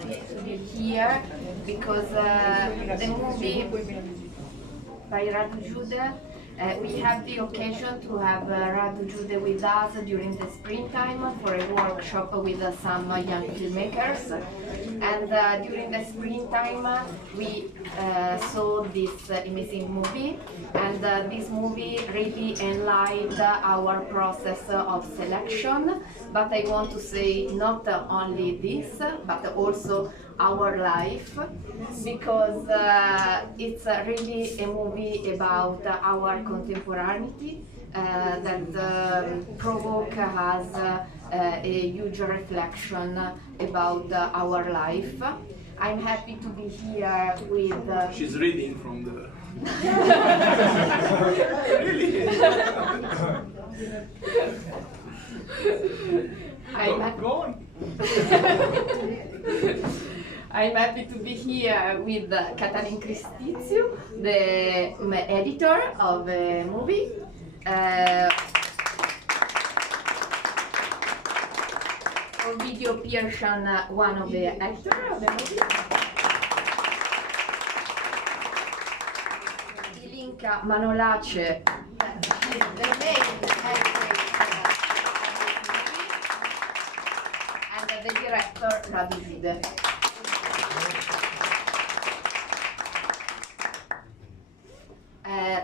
to be here because the movie by Radu Jude, we have the occasion to have Radu Jude with us during the springtime for a workshop with some young filmmakers. And during the springtime, we saw this amazing movie, and this movie really enlightened our process of selection. But I want to say not only this, but also our life, because it's really a movie about our contemporaneity that provoke us a huge reflection about our life. I'm happy to be here with... She's reading from the... Really? Go on. I'm happy to be here with Catalin Cristizio, the editor of the movie. Ovidio Piershan, one of the actors of the movie. Ilinka Manolace, the main actress of the movie, and the director Radu Jude.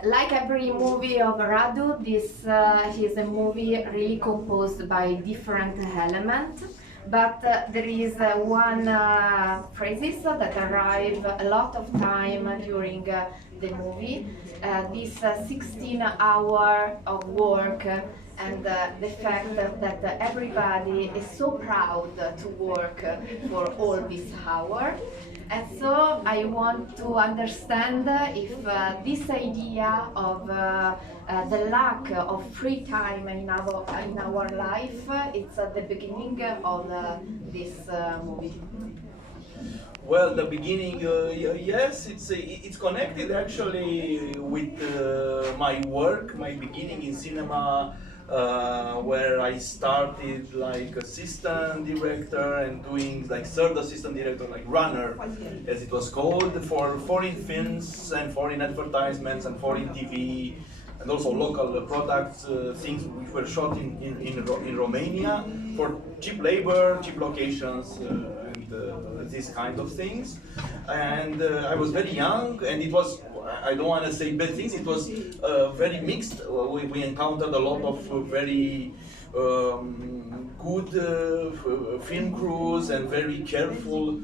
Like every movie of Radu, this is a movie really composed by different elements, but there is one phrases that arrive a lot of time during the movie. This 16 hours of work and the fact that everybody is so proud to work for all this hour. And so I want to understand if this idea of the lack of free time in our life, it's at the beginning of this movie. Well, the beginning, yes, it's connected actually with my work, my beginning in cinema, where I started like assistant director and doing like third assistant director, like runner, as it was called, for foreign films and foreign advertisements and foreign TV, and also local products, things which were shot in Romania for cheap labor, cheap locations, and these kind of things. And I was very young, and it was, I don't want to say bad things, it was very mixed. We encountered a lot of very good film crews and very careful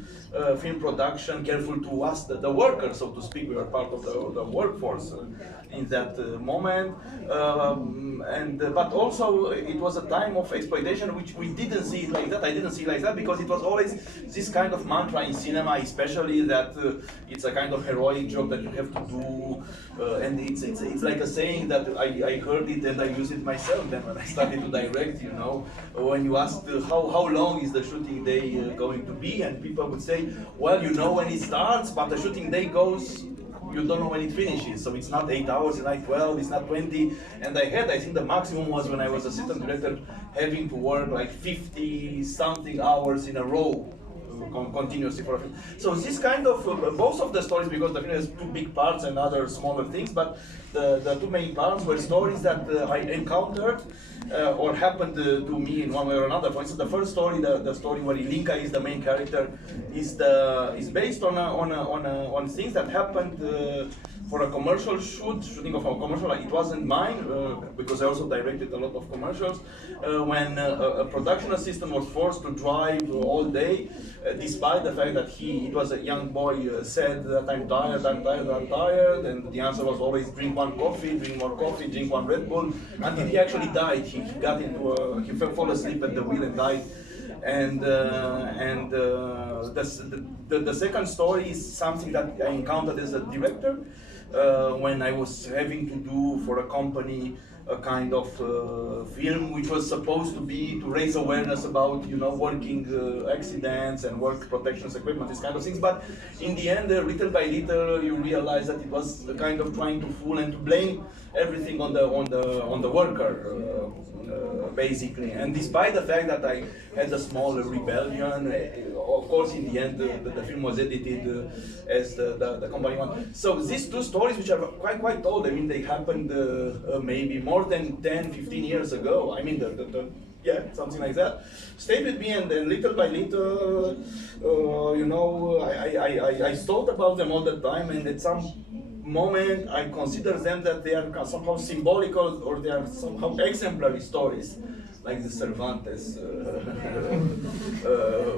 film production, careful to us, the workers, so to speak. We were part of the workforce in that moment. But also it was a time of exploitation which we didn't see it like that. I didn't see it like that because it was always this kind of mantra in cinema, especially that it's a kind of heroic job that you have to do, and it's like a saying that I heard it and I used it myself then when I started to direct, you know, when you asked how long is the shooting day going to be, and people would say, well, you know when it starts, but the shooting day goes, you don't know when it finishes, so it's not 8 hours, it's like 12, it's not 20. And I think the maximum was when I was assistant director, having to work like 50 something hours in a row, continuously for a film. So this kind of, both of the stories, because the film has two big parts and other smaller things, but the two main parts were stories that I encountered or happened to me in one way or another. For instance, the first story, the story where Ilinka is the main character, is based on things that happened for a commercial shooting of a commercial. It wasn't mine because I also directed a lot of commercials. When a production assistant was forced to drive all day, despite the fact that it was a young boy, said that I'm tired, and the answer was always drink one coffee, drink more coffee, drink one Red Bull, until he actually died. He got into he fell asleep at the wheel and died. And the second story is something that I encountered as a director when I was having to do for a company a kind of film which was supposed to be to raise awareness about, you know, working accidents and work protection equipment, these kind of things. But in the end, little by little, you realize that it was a kind of trying to fool and to blame everything on the worker. basically. And despite the fact that I had a small rebellion, of course, in the end, the film was edited as the company wanted. So these two stories, which are quite old, I mean, they happened maybe more than 10, 15 years ago. I mean, yeah, something like that. Stayed with me, and then little by little, you know, I thought about them all the time, and at some moment I consider them that they are somehow symbolical, or they are somehow exemplary stories, like the Cervantes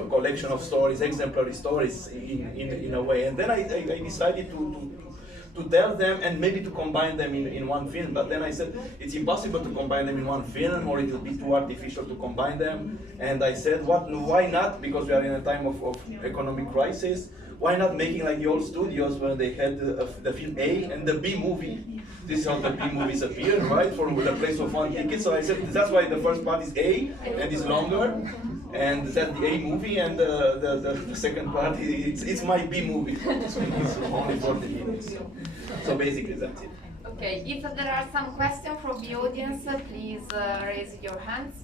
collection of stories, exemplary stories in a way. And then I decided to tell them and maybe to combine them in one film. But then I said it's impossible to combine them in one film, or it would be too artificial to combine them. And I said, why not? Because we are in a time of economic crisis. Why not making like the old studios when they had the film A and the B movie? This is how the B movies appear, right? For the price of one ticket. So I said that's why the first part is A and is longer, and that's the A movie, and the second part it's my B movie. It's only 40 minutes. So basically that's it. Okay, if there are some questions from the audience, please raise your hands.